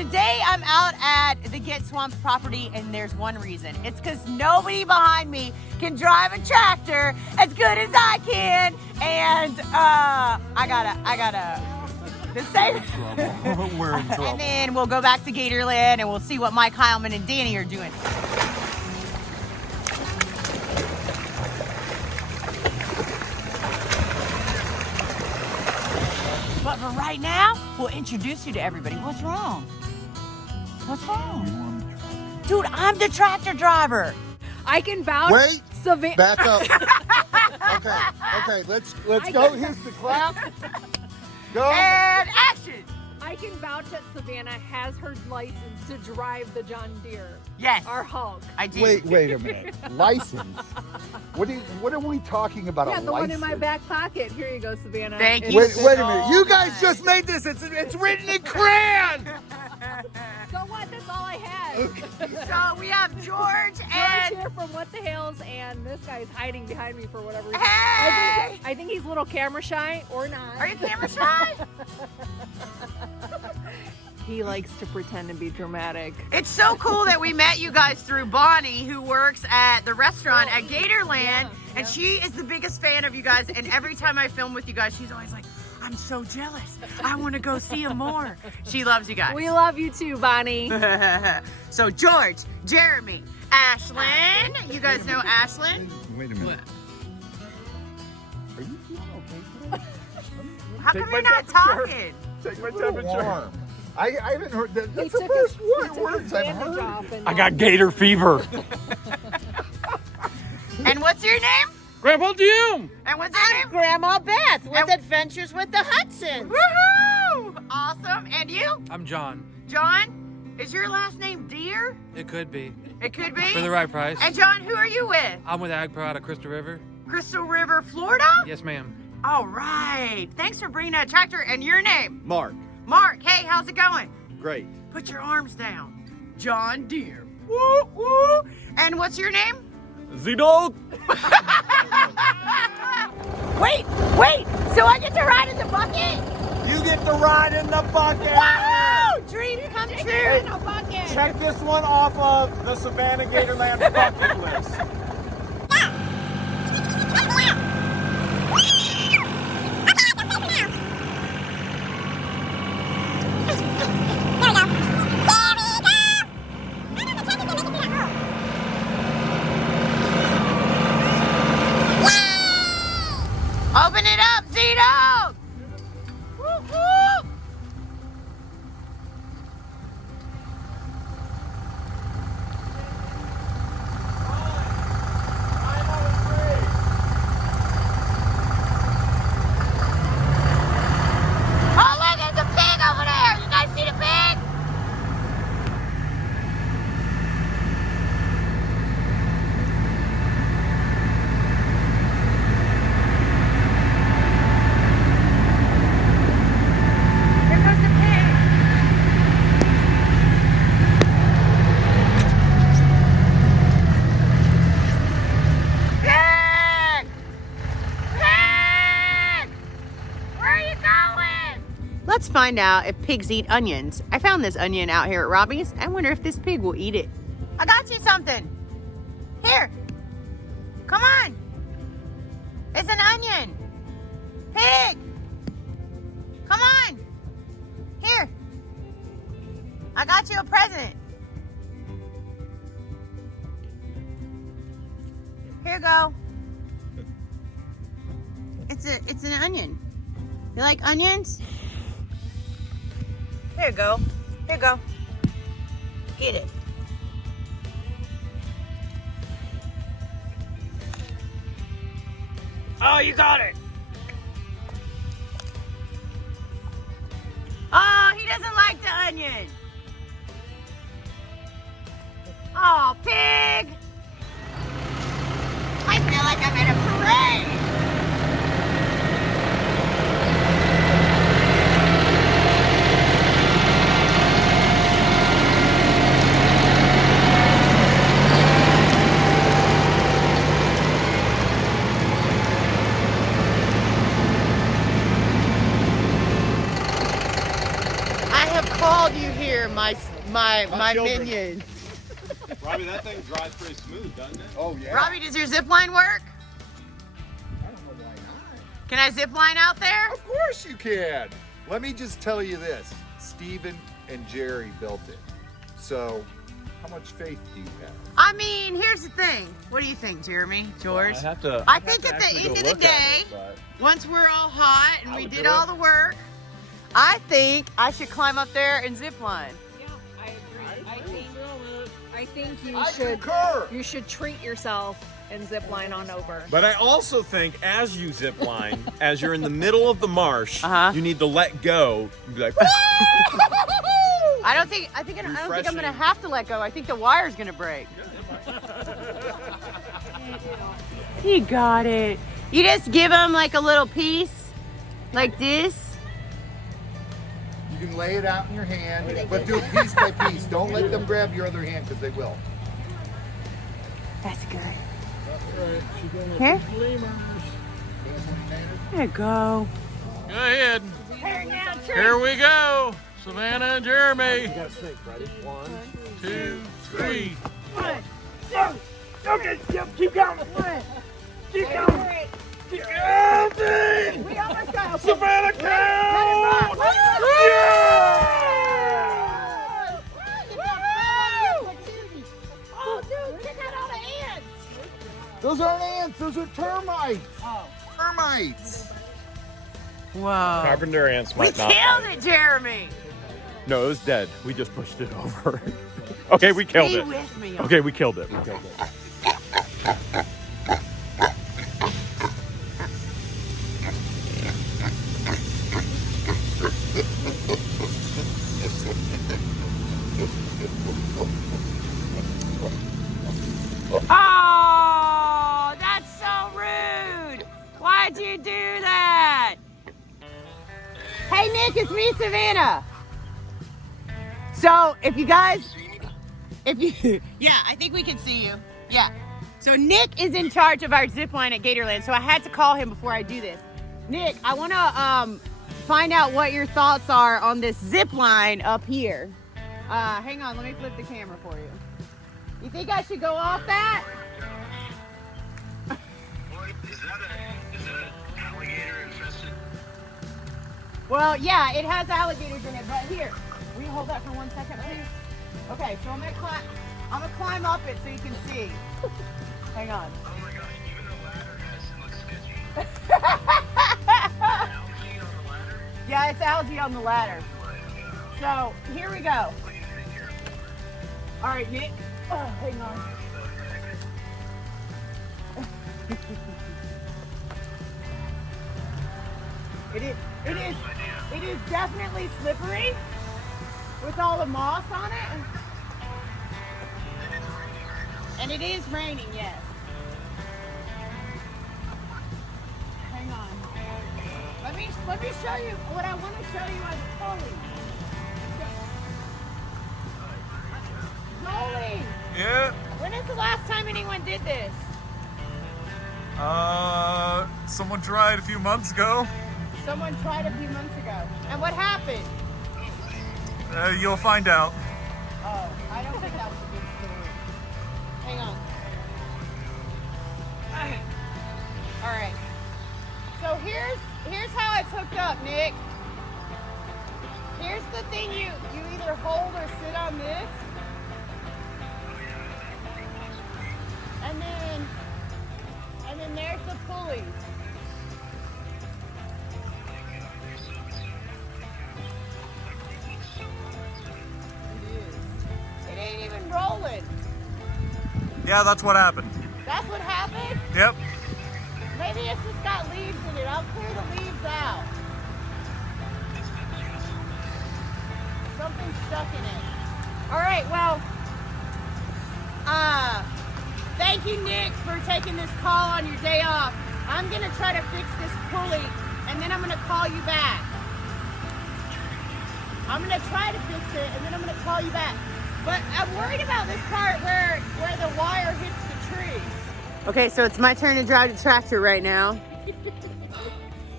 Today I'm out at the Get Swamp property, and there's one reason. It's because nobody behind me can drive a tractor as good as I can, and I gotta the same. We're in trouble. And then we'll go back to Gatorland and we'll see what Mike Heilman and Danny are doing. But for right now, we'll introduce you to everybody. What's wrong? What's wrong? Dude, I'm the tractor driver. I can vouch. Wait, Savannah. back up. Okay, let's go. Here's the clap. Go. And action. I can vouch that Savannah has her license to drive the John Deere. Yes. Our Hulk. I do. Wait a minute. License? What are we talking about? Yeah, a the license? one in my back pocket. Here you go, Savannah. Thank It's- you. Wait a minute. You guys just made this. It's written in crayon. So what? That's all I had. So we have George George and here from What the Hales, and this guy's hiding behind me for whatever reason. Hey! I think he's a little camera shy, or not. Are you camera shy? He likes to pretend to be dramatic. It's so cool that we met you guys through Bonnie, who works at the restaurant at Gatorland, and she is the biggest fan of you guys. And every time I film with you guys, she's always like, "I'm so jealous. I want to go see him more." She loves you guys. We love you too, Bonnie. So George, Jeremy, Ashlyn. You guys know Ashlyn? Wait a minute. Are you feeling okay? How come you're not talking? Take my temperature. I haven't heard that. That's the took first his words I've bandage heard. off and, I got gator fever. And what's your name? Grandpa Jim. And what's your name? Grandma Beth with And- Adventures with the Hudsons. Woohoo! Awesome. And you? I'm John. John, is your last name Deer? It could be. It could be. For the right price. And John, who are you with? I'm with AgPro out of Crystal River. Crystal River, Florida? Yes, ma'am. All right. Thanks for bringing that tractor. And your name? Mark. Mark. Hey, how's it going? Great. Put your arms down. John Deere. Woo, woo. And what's your name? Z-Dog. Wait. So I get to ride in the bucket? You get to ride in the bucket. Woohoo! Dreams come true. in a bucket. Check this one off of the Savannah Gatorland bucket list. Open it up, Zito! Woo-hoo! Oh, look, there's a pig over there! You guys see the pig? Here goes the pig. Pig! Pig! Where are you going? Let's find out if pigs eat onions. I found this onion out here at Robbie's. I wonder if this pig will eat it. I got you something. Here. Come on. It's an onion. Pig. Come on. Here. I got you a present. Here you go. It's an onion. You like onions? Here you go. Here you go. Get it. Oh, you got it. Oh, he doesn't like the onion. Oh, pig. I feel like I'm in a parade. have called you here, my children. minions. Robbie, that thing drives pretty smooth, doesn't it? Oh, yeah. Robbie, does your zip line work? I don't know why not. Can I zip line out there? Of course you can. Let me just tell you this. Steven and Jerry built it. So, how much faith do you have? I mean, here's the thing. What do you think, Jeremy? George? I think at the end of the day, once we're all hot and we did all the work, I think I should climb up there and zip line. Yeah, I agree. I think you should treat yourself and zip line on over. But I also think as you zip line, as you're in the middle of the marsh, you need to let go and be like, I don't think I'm gonna have to let go. I think the wire's gonna break. You got it. You just give them like a little piece, like this. You can lay it out in your hand, but do it piece by piece. Don't let them grab your other hand because they will. That's good. Here? There you go. Go ahead. Here we go. Savannah and Jeremy. 1, 2, 3. Okay, keep going. Keep going. Keep going. We almost got it. Savannah count. Oh, dude, check out all the ants. Those aren't ants. Those are termites. Oh. Termites. Whoa. carpenter ants We might not. killed it, Jeremy. No, it was dead. We just pushed it over. Okay, we killed Stay it. with me. Okay, we killed it. We killed it. Oh, that's so rude. Why'd you do that? Hey, Nick, it's me, Savannah. So, if you guys, yeah, I think we can see you. Yeah. So Nick is in charge of our zip line at Gatorland. So I had to call him before I do this. Nick, I want to find out what your thoughts are on this zip line up here. Hang on, let me flip the camera for you. You think I should go off that? Is that an alligator infested? Well, yeah, it has alligators in it, but here, will you hold that for 1 second, please? Okay, so I'm gonna climb up it so you can see. Hang on. Oh my god, even the ladder looks sketchy. Algae on the ladder? Yeah, it's algae on the ladder. So, here we go. All right, Nick. Oh, hang on. It is definitely slippery with all the moss on it. And it is raining, yes. Hang on. Let me show you what I want to show you as a pulleys. Jolie, Yeah. when is the last time anyone did this? Someone tried a few months ago. Someone tried a few months ago. And what happened? You'll find out. Oh, I don't think that was a good story. Hang on. All right. So here's how it's hooked up, Nick. Here's the thing you either hold or sit on this. And then there's the pulleys. It ain't even rolling. Yeah, that's what happened. That's what happened? Yep. Maybe it's just got leaves in it. I'll clear the leaves out. Something's stuck in it. All right, well, thank you, Nick, for taking this call on your day off. I'm going to try to fix this pulley, and then I'm going to call you back. I'm going to try to fix it, and then I'm going to call you back. But I'm worried about this part where the wire hits the tree. Okay, so it's my turn to drive the tractor right now.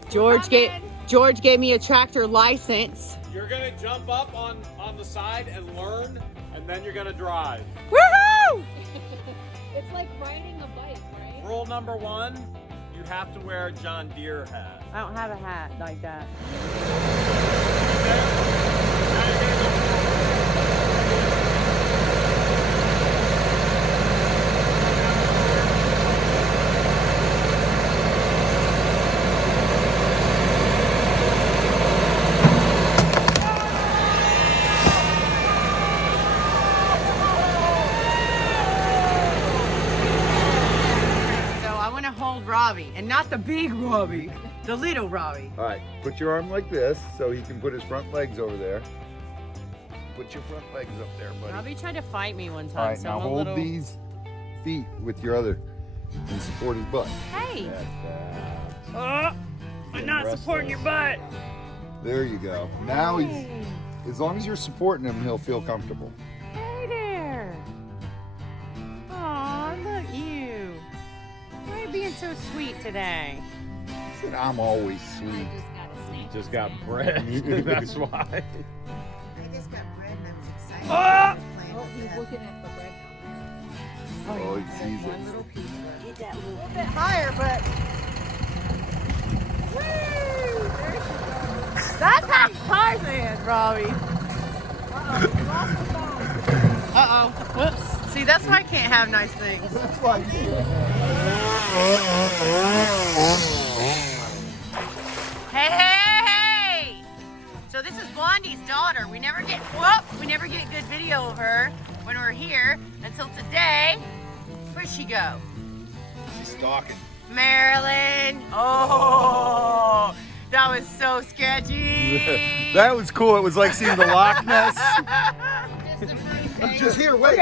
George gave me a tractor license. You're gonna jump up on the side and learn, and then you're gonna drive. Woohoo! It's like riding a bike, right? Rule number 1, you have to wear a John Deere hat. I don't have a hat like that. Robbie, and not the big Robbie, the little Robbie. All right, put your arm like this so he can put his front legs over there. Put your front legs up there, buddy. Robbie tried to fight me one time. All right, so now I'm a hold little... these feet with your other and support his butt. Hey! I'm not supporting your butt. There you go. Now he's, as long as you're supporting him, he'll feel comfortable. Hey there! Aw, look you. Why are you being so sweet today? I said, I'm always sweet. I just got a snack. Just got bread. That's why. I just got bread and I was excited. Oh, he's looking at the bread now. Oh, he sees One it. little piece. Get that a little bit higher, but... Woo! There she goes. That's how Tarzan, Robbie. Uh-oh, we lost the phone. Uh-oh. Whoops. See, that's why I can't have nice things. That's why you Hey, hey, hey! So this is Blondie's daughter. We never get good video of her when we're here until today. Where'd she go? She's stalking. Marilyn. Oh, that was so sketchy. That was cool. It was like seeing the Loch Ness. Just here, wait.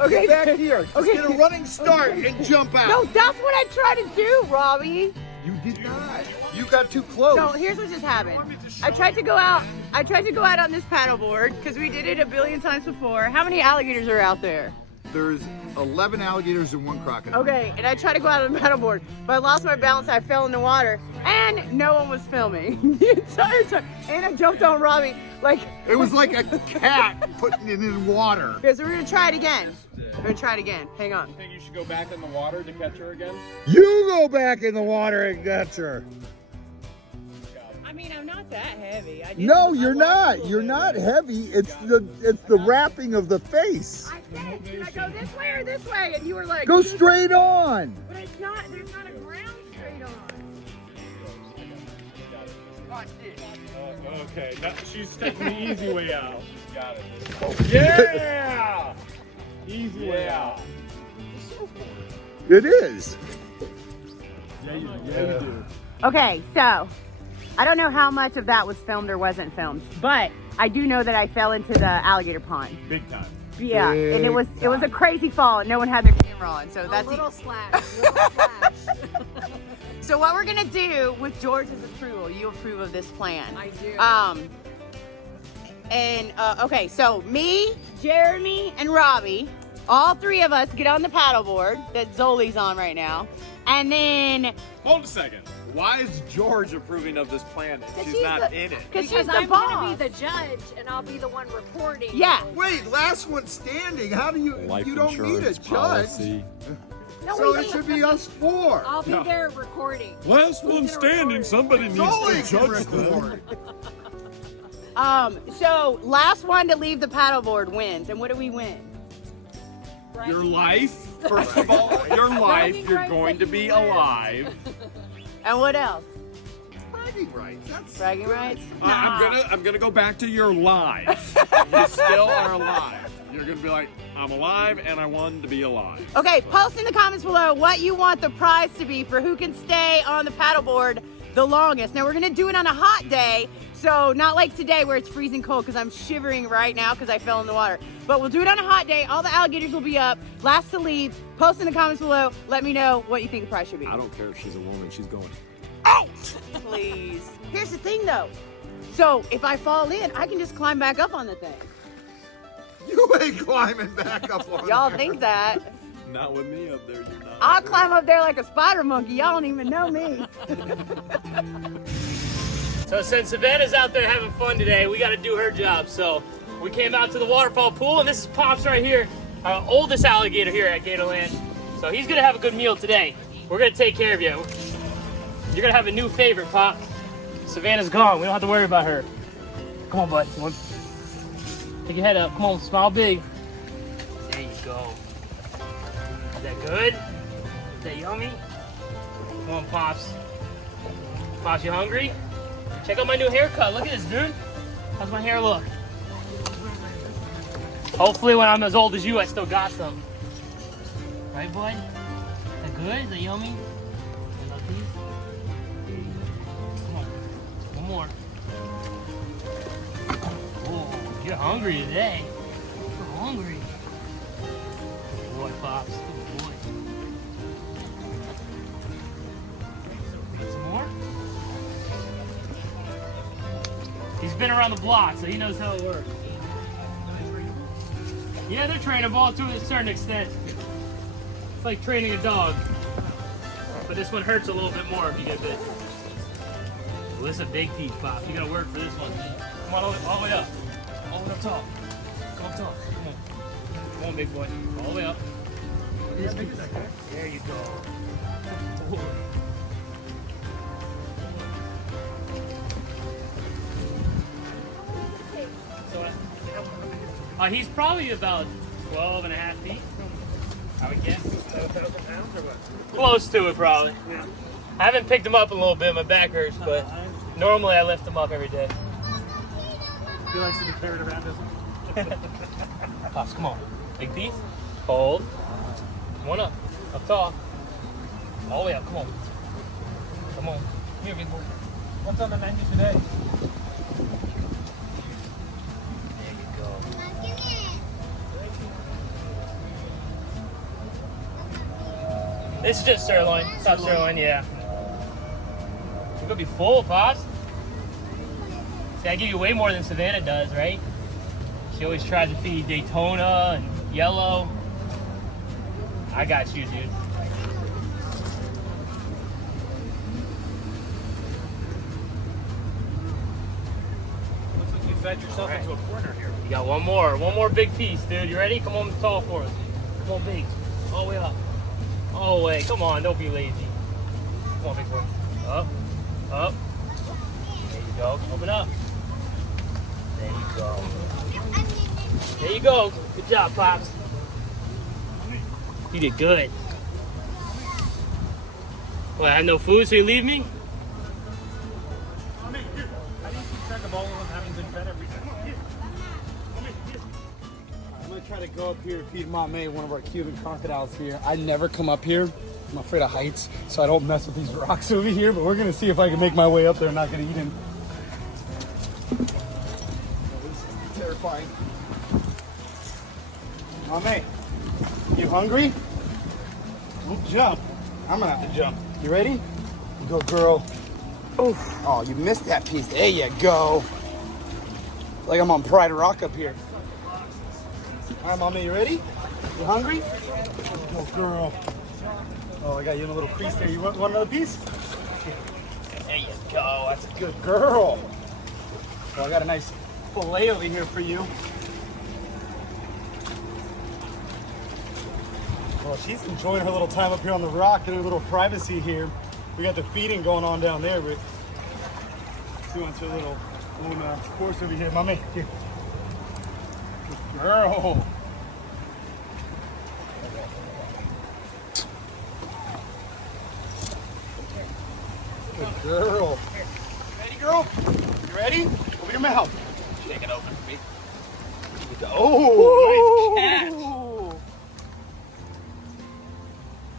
Okay. Back here. Just get a running start and jump out. No, that's what I tried to do, Robbie. You did not. You got too close. So here's what just happened. I tried to go out on this paddleboard because we did it a billion times before. How many alligators are out there? There's 11 alligators and 1 crocodile. Okay, and I tried to go out on the paddleboard, but I lost my balance. I fell in the water, and no one was filming the entire time. And I jumped on Robbie like It was like a cat putting it in water. Okay, so we're gonna try it again. Hang on. You think you should go back in the water to catch her again? You go back in the water and catch her. I mean, I'm not that heavy. No, you're not. You're not heavy. It's the wrapping of the face. I said, should I go this way or this way? And you were like, Go straight on. But it's not. There's not a ground straight on. Watch this. Okay, she's taking the easy way out. Got it. Yeah! Easy way out. It is. Yeah, you do. Okay, so I don't know how much of that was filmed or wasn't filmed, but I do know that I fell into the alligator pond. Big time. Yeah, and Big it was a crazy fall, and no one had their camera on, so that's Little splash. So what we're gonna do with George's approval, you approve of this plan. I do. Okay, so me, Jeremy, and Robbie, all 3 of us get on the paddleboard that Zoli's on right now, and then Hold a second. Why is George approving of this plan if she's not in it? because she's the I'm boss. gonna be the judge, and I'll be the one reporting. Yeah. Wait, last one standing. How do you? You don't need a judge. No, So we it need- should be us 4. I'll be there recording. Last one standing, somebody needs Solely to can judge them. record. So last one to leave the paddleboard wins, and what do we win? Your life, first of all, your life, you're going to be alive. And what else? Bragging rights. That's Bragging rights? I'm gonna go back to your life. You still are alive. You're gonna be like, I'm alive and I wanted to be alive. Okay, post in the comments below what you want the prize to be for who can stay on the paddleboard the longest. Now we're gonna do it on a hot day, so not like today where it's freezing cold because I'm shivering right now because I fell in the water. But we'll do it on a hot day. All the alligators will be up. Last to leave. Post in the comments below. Let me know what you think the prize should be. I don't care if she's a woman, she's going. Out! Please. Here's the thing though. So if I fall in, I can just climb back up on the thing. You ain't climbing back up on Y'all there. think that. Not with me up there, you're not. I'll climb up there like a spider monkey. Y'all don't even know me. So since Savannah's out there having fun today, we got to do her job. So we came out to the waterfall pool, and this is Pops right here, our oldest alligator here at Gatorland. So he's gonna have a good meal today. We're gonna take care of you. You're gonna have a new favorite, Pop. Savannah's gone. We don't have to worry about her. Come on, bud. Come on. Take your head up. Come on, smile big. There you go. Is that good? Is that yummy? Come on, Pops. Pops, you hungry? Check out my new haircut. Look at this, dude. How's my hair look? Hopefully when I'm as old as you, I still got some. Right, boy? Is that good? Is that yummy? I love these. Come on. One more. Oh, you're hungry today. You're hungry. Good boy, Pops. Good boy. Need some more? He's been around the block, so he knows how it works. Yeah, they're trainable to a certain extent. It's like training a dog. But this one hurts a little bit more if you get bit. Well, this is a big piece, Pop. You gotta work for this one. Come on, all the way up. All the way up top. Come up top. Come on. Come on, big boy. All the way up. There you go. He's probably about 12 and a half feet. I would guess. Close to it, probably. Yeah. I haven't picked him up in a little bit. My back hurts, but normally I lift him up every day. He likes to be carried around, doesn't he? Pops, come on. Big piece. Hold. Come on up. Up top. All the way up. Come on. Come on. Come here, big boy. What's on the menu today? This is just sirloin. Top sirloin, yeah. You're gonna be full, Pops. See, I give you way more than Savannah does, right? She always tries to feed Daytona and Yellow. I got you, dude. Looks like you fed yourself into a corner here. You got one more big piece, dude. You ready? Come on tall for us. Come on, big. All the way up. All the way. Come on, don't be lazy. Come on, big boy. Up. Up. There you go. Open up. There you go. There you go. Good job, Pops. You did good. What, I have no food, so you leave me? How do you keep track of all of them having been fed every day? I'm gonna try to go up here and feed Mame, one of our Cuban crocodiles here. I never come up here. I'm afraid of heights, so I don't mess with these rocks over here, but we're gonna see if I can make my way up there and not get eaten. This is terrifying. Mame, you hungry? Don't jump. I'm gonna have to jump. You ready? Go, girl. Oof. Oh, you missed that piece. There you go. Like I'm on Pride Rock up here. All right, Mama, you ready? You hungry? Go, girl. Oh, I got you in a little crease there. You want another piece? There you go. That's a good girl. Well, I got a nice fillet over here for you. Well, she's enjoying her little time up here on the rock and her little privacy here. We got the feeding going on down there, but she wants her little own course over here. Mommy, here. Good girl. Good girl. Ready, girl? You ready? Open your mouth. Shake it open for me. Oh, nice catch.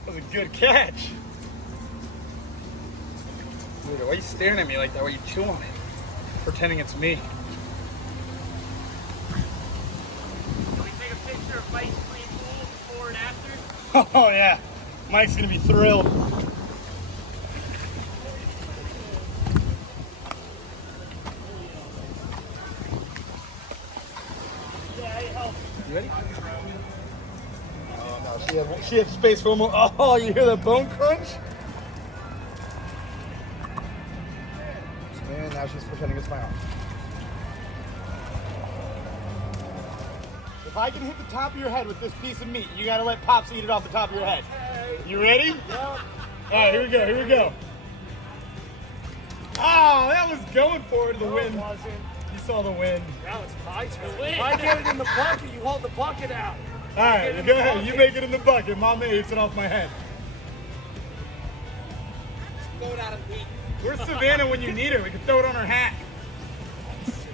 That was a good catch. Dude, why are you staring at me like that? Why are you chewing on it? Pretending it's me. Can we take a picture of Mike's clean pool before and after? Oh yeah, Mike's gonna be thrilled. You ready? Oh no, she have space for one more. Oh, you hear that bone crunch? Man, now she's pretending it's my arm. If I can hit the top of your head with this piece of meat, you gotta let Pops eat it off the top of your head. You ready? Yep. All right, here we go, here we go. Oh, that was going for it, the wind. You saw the wind. That was my turn. If I get it in the bucket, you hold the bucket out. All right, go ahead. You make it in the bucket. Mama eats it off my head. Throw it out of the heat. Where's Savannah when you need her? We can throw it on her hat.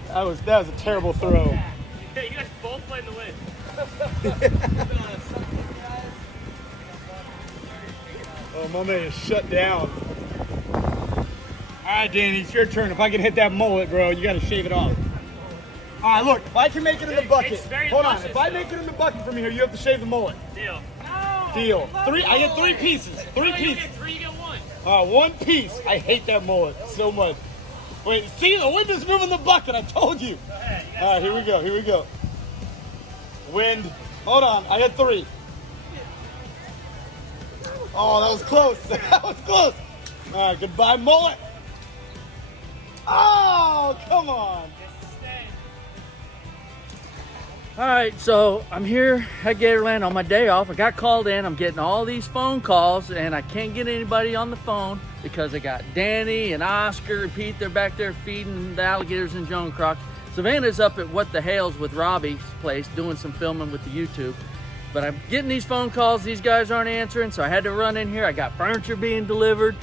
That was a terrible throw. Yeah, you guys both played in the wind. Oh, Mama is shut down. All right, Danny, it's your turn. If I can hit that mullet, bro, you got to shave it off. All right, look, if I can make it in the bucket. Hold on, if I make it in the bucket from here, you have to shave the mullet. Deal. Deal. I get 3 pieces. 3 pieces. You get 3, you get 1. 1 piece. I hate that mullet so much. Wait, see, the wind is moving the bucket. I told you. All right, here we go. Here we go. Wind. Hold on. I had 3. Oh, that was close. That was close. All right, goodbye, mullet. Oh, come on. All right, so I'm here at Gatorland on my day off. I got called in. I'm getting all these phone calls, and I can't get anybody on the phone because I got Danny and Oscar and Pete. They're back there feeding the alligators and Joan Crocs. Savannah's up at What the Hale's with Robbie's place doing some filming with the YouTube. But I'm getting these phone calls. These guys aren't answering, so I had to run in here. I got furniture being delivered.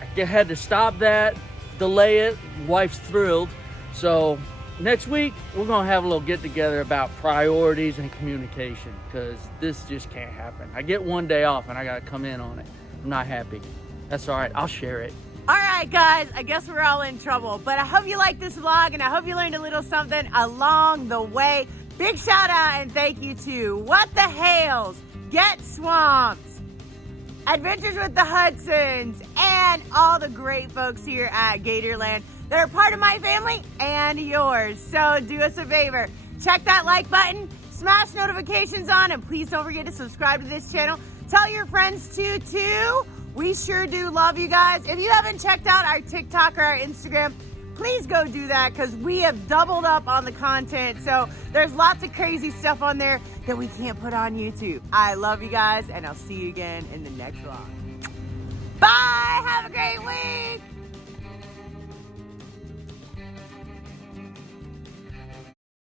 I had to stop that, delay it. Wife's thrilled. So next week, we're going to have a little get-together about priorities and communication because this just can't happen. I get 1 day off, and I got to come in on it. I'm not happy. That's all right. I'll share it. All right, guys, I guess we're all in trouble, but I hope you liked this vlog, and I hope you learned a little something along the way. Big shout out and thank you to What the Hales, Get Swamps, Adventures with the Hudsons, and all the great folks here at Gatorland that are part of my family and yours. So do us a favor, check that like button, smash notifications on, and please don't forget to subscribe to this channel. Tell your friends too. We sure do love you guys. If you haven't checked out our TikTok or our Instagram, please go do that because we have doubled up on the content. So there's lots of crazy stuff on there that we can't put on YouTube. I love you guys, and I'll see you again in the next vlog. Bye, have a great week.